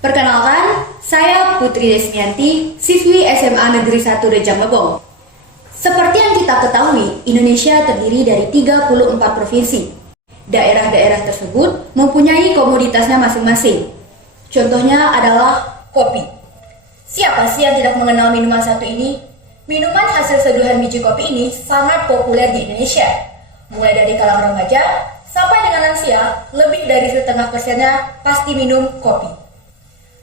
Perkenalkan, saya Putri Desnianti, siswi SMA Negeri 1 Rejang Lebong. Seperti yang kita ketahui, Indonesia terdiri dari 34 provinsi. Daerah-daerah tersebut mempunyai komoditasnya masing-masing. Contohnya adalah kopi. Siapa sih yang tidak mengenal minuman satu ini? Minuman hasil seduhan biji kopi ini sangat populer di Indonesia. Mulai dari kalangan remaja sampai dengan lansia, lebih dari 0,5% pasti minum kopi.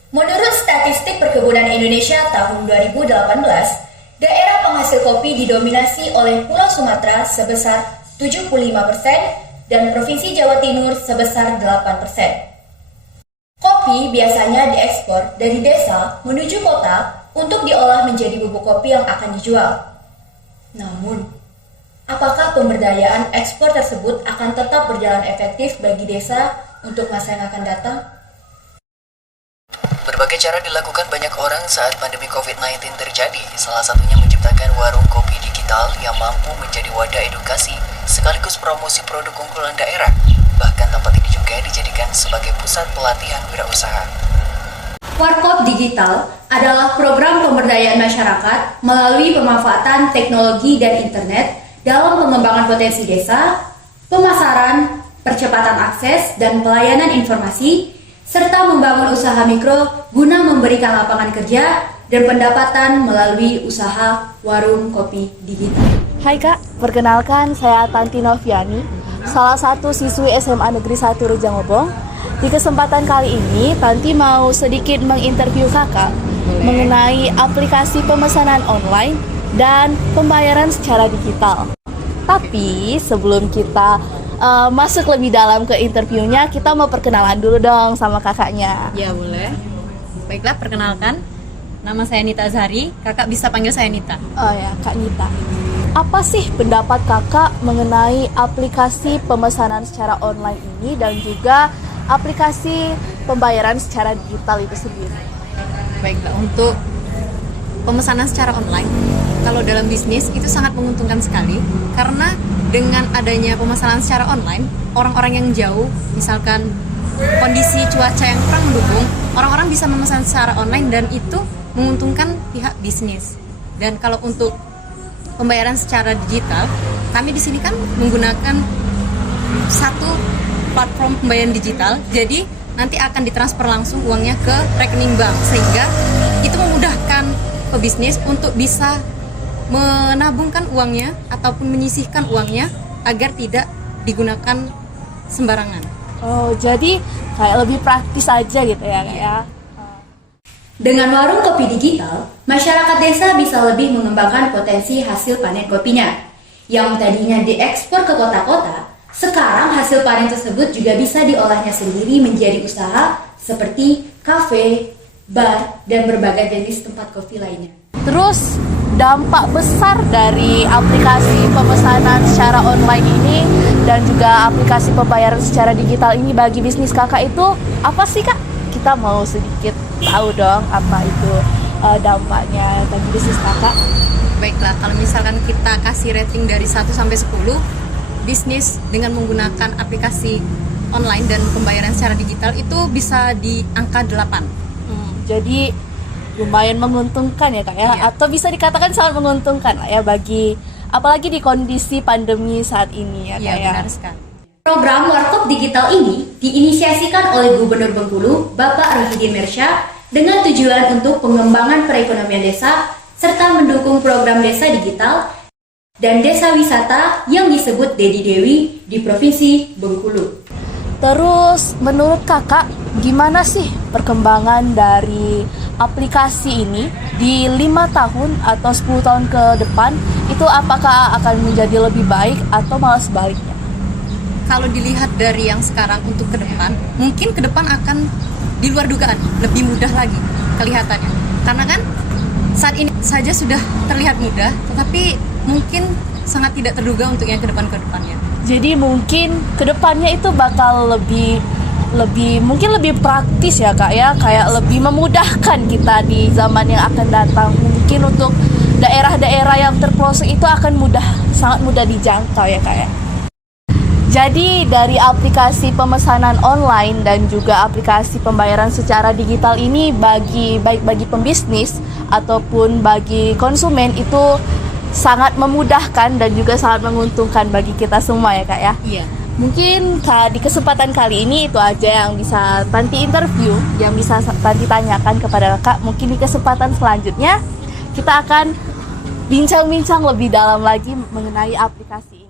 Menurut statistik perkebunan Indonesia tahun 2018, daerah penghasil kopi didominasi oleh Pulau Sumatera sebesar 75% dan Provinsi Jawa Timur sebesar 8%. Kopi biasanya diekspor dari desa menuju kota untuk diolah menjadi bubuk kopi yang akan dijual. Namun, apakah pemberdayaan ekspor tersebut akan tetap berjalan efektif bagi desa untuk masa yang akan datang? Berbagai cara dilakukan banyak orang saat pandemi COVID-19 terjadi, salah satunya menciptakan warung kopi digital yang mampu menjadi wadah edukasi sekaligus promosi produk unggulan daerah. Bahkan tempat ini juga dijadikan sebagai pusat pelatihan wirausaha. Warkop Digital adalah program pemberdayaan masyarakat melalui pemanfaatan teknologi dan internet dalam pengembangan potensi desa, pemasaran, percepatan akses dan pelayanan informasi, serta membangun usaha mikro guna memberikan lapangan kerja dan pendapatan melalui usaha warung kopi digital. Hai Kak, perkenalkan saya Tanti Noviani, salah satu siswi SMA Negeri 1 Rejang Lebong. Di kesempatan kali ini, Tanti mau sedikit menginterview Kakak mengenai aplikasi pemesanan online dan pembayaran secara digital. Tapi sebelum kita masuk lebih dalam ke interviewnya, kita mau perkenalan dulu dong sama kakaknya. Ya boleh. Baiklah, perkenalkan. Nama saya Nita Azhari, kakak bisa panggil saya Nita. Oh ya, Kak Nita. Apa sih pendapat kakak mengenai aplikasi pemesanan secara online ini dan juga aplikasi pembayaran secara digital itu sendiri? Baiklah, untuk pemesanan secara online, kalau dalam bisnis itu sangat menguntungkan sekali karena dengan adanya pemesanan secara online, orang-orang yang jauh, misalkan kondisi cuaca yang kurang mendukung, orang-orang bisa memesan secara online dan itu menguntungkan pihak bisnis. Dan kalau untuk pembayaran secara digital, kami di sini kan menggunakan satu platform pembayaran digital, jadi nanti akan ditransfer langsung uangnya ke rekening bank, sehingga itu memudahkan pebisnis untuk bisa menabungkan uangnya ataupun menyisihkan uangnya agar tidak digunakan sembarangan. Oh, jadi kayak lebih praktis aja gitu ya Kak ya. Dengan warung kopi digital, masyarakat desa bisa lebih mengembangkan potensi hasil panen kopinya. Yang tadinya diekspor ke kota-kota, sekarang hasil panen tersebut juga bisa diolahnya sendiri menjadi usaha seperti kafe, bar, dan berbagai jenis tempat kopi lainnya. Terus dampak besar dari aplikasi pemesanan secara online ini dan juga aplikasi pembayaran secara digital ini bagi bisnis kakak itu apa sih Kak? Kita mau sedikit tahu dong apa itu dampaknya bagi bisnis kakak. Baiklah, kalau misalkan kita kasih rating dari 1 sampai 10, bisnis dengan menggunakan aplikasi online dan pembayaran secara digital itu bisa di angka 8. Jadi lumayan menguntungkan ya Kak ya, Iya. atau bisa dikatakan sangat menguntungkan lah ya bagi apalagi di kondisi pandemi saat ini ya Kak Iya, ya. benar sekali. Program Warkop Digital ini diinisiasikan oleh Gubernur Bengkulu, Bapak Rohidin Mersya, dengan tujuan untuk pengembangan perekonomian desa serta mendukung program desa digital dan desa wisata yang disebut Dedi Dewi di Provinsi Bengkulu. Terus menurut kakak gimana sih perkembangan dari aplikasi ini di 5 tahun atau 10 tahun ke depan, itu apakah akan menjadi lebih baik atau malah sebaliknya? Kalau dilihat dari yang sekarang untuk ke depan, mungkin ke depan akan di luar dugaan, lebih mudah lagi kelihatannya. Karena kan saat ini saja sudah terlihat mudah, tetapi mungkin sangat tidak terduga untuk yang ke depannya. Jadi mungkin kedepannya itu bakal lebih mungkin lebih praktis ya Kak ya, kayak lebih memudahkan kita di zaman yang akan datang. Mungkin untuk daerah-daerah yang terpelosok itu akan sangat mudah dijangkau ya Kak ya. Jadi dari aplikasi pemesanan online dan juga aplikasi pembayaran secara digital ini baik bagi pembisnis ataupun bagi konsumen itu sangat memudahkan dan juga sangat menguntungkan bagi kita semua ya Kak ya. Iya. Mungkin di kesempatan kali ini itu aja yang bisa Tanti interview, yang bisa Tanti tanyakan kepada Kakak. Mungkin di kesempatan selanjutnya kita akan bincang-bincang lebih dalam lagi mengenai aplikasi ini.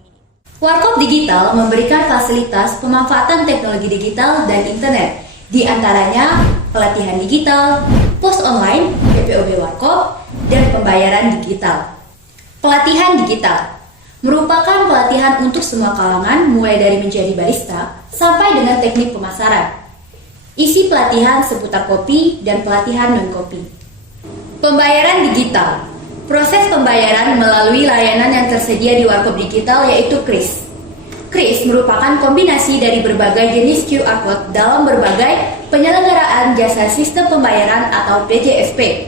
Warkop Digital memberikan fasilitas pemanfaatan teknologi digital dan internet, di antaranya pelatihan digital, pos online, PPOB Warkop, dan pembayaran digital. Pelatihan digital merupakan pelatihan untuk semua kalangan, mulai dari menjadi barista sampai dengan teknik pemasaran. Isi pelatihan seputar kopi dan pelatihan non-kopi. Pembayaran digital. Proses pembayaran melalui layanan yang tersedia di Warkop Digital yaitu KRIS. KRIS merupakan kombinasi dari berbagai jenis QR Code dalam berbagai penyelenggaraan jasa sistem pembayaran atau PJSP.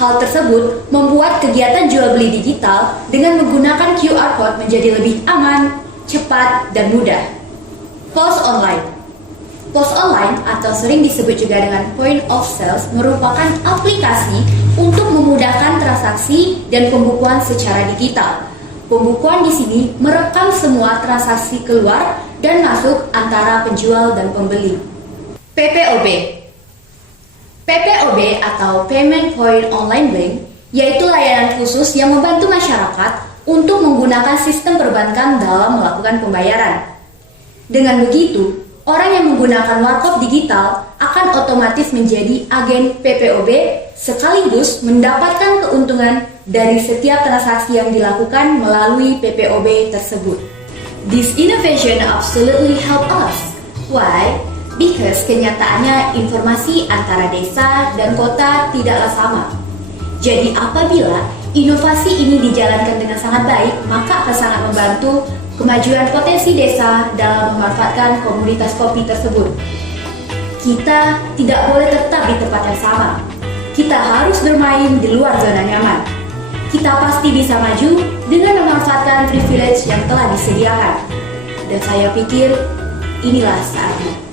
Hal tersebut membuat kegiatan jual beli digital dengan menggunakan QR Code menjadi lebih aman, cepat, dan mudah. POS online. POS online atau sering disebut juga dengan Point of Sales merupakan aplikasi untuk memudahkan transaksi dan pembukuan secara digital. Pembukuan di sini merekam semua transaksi keluar dan masuk antara penjual dan pembeli. PPOB. PPOB atau Payment Point Online Bank yaitu layanan khusus yang membantu masyarakat untuk menggunakan sistem perbankan dalam melakukan pembayaran. Dengan begitu, orang yang menggunakan Warkop Digital akan otomatis menjadi agen PPOB sekaligus mendapatkan keuntungan dari setiap transaksi yang dilakukan melalui PPOB tersebut. This innovation absolutely help us. Why? Because kenyataannya informasi antara desa dan kota tidaklah sama. Jadi apabila inovasi ini dijalankan dengan sangat baik, maka akan sangat membantu kemajuan potensi desa dalam memanfaatkan komunitas kopi tersebut. Kita tidak boleh tetap di tempat yang sama. Kita harus bermain di luar zona nyaman. Kita pasti bisa maju dengan memanfaatkan privilege yang telah disediakan. Dan saya pikir inilah saatnya.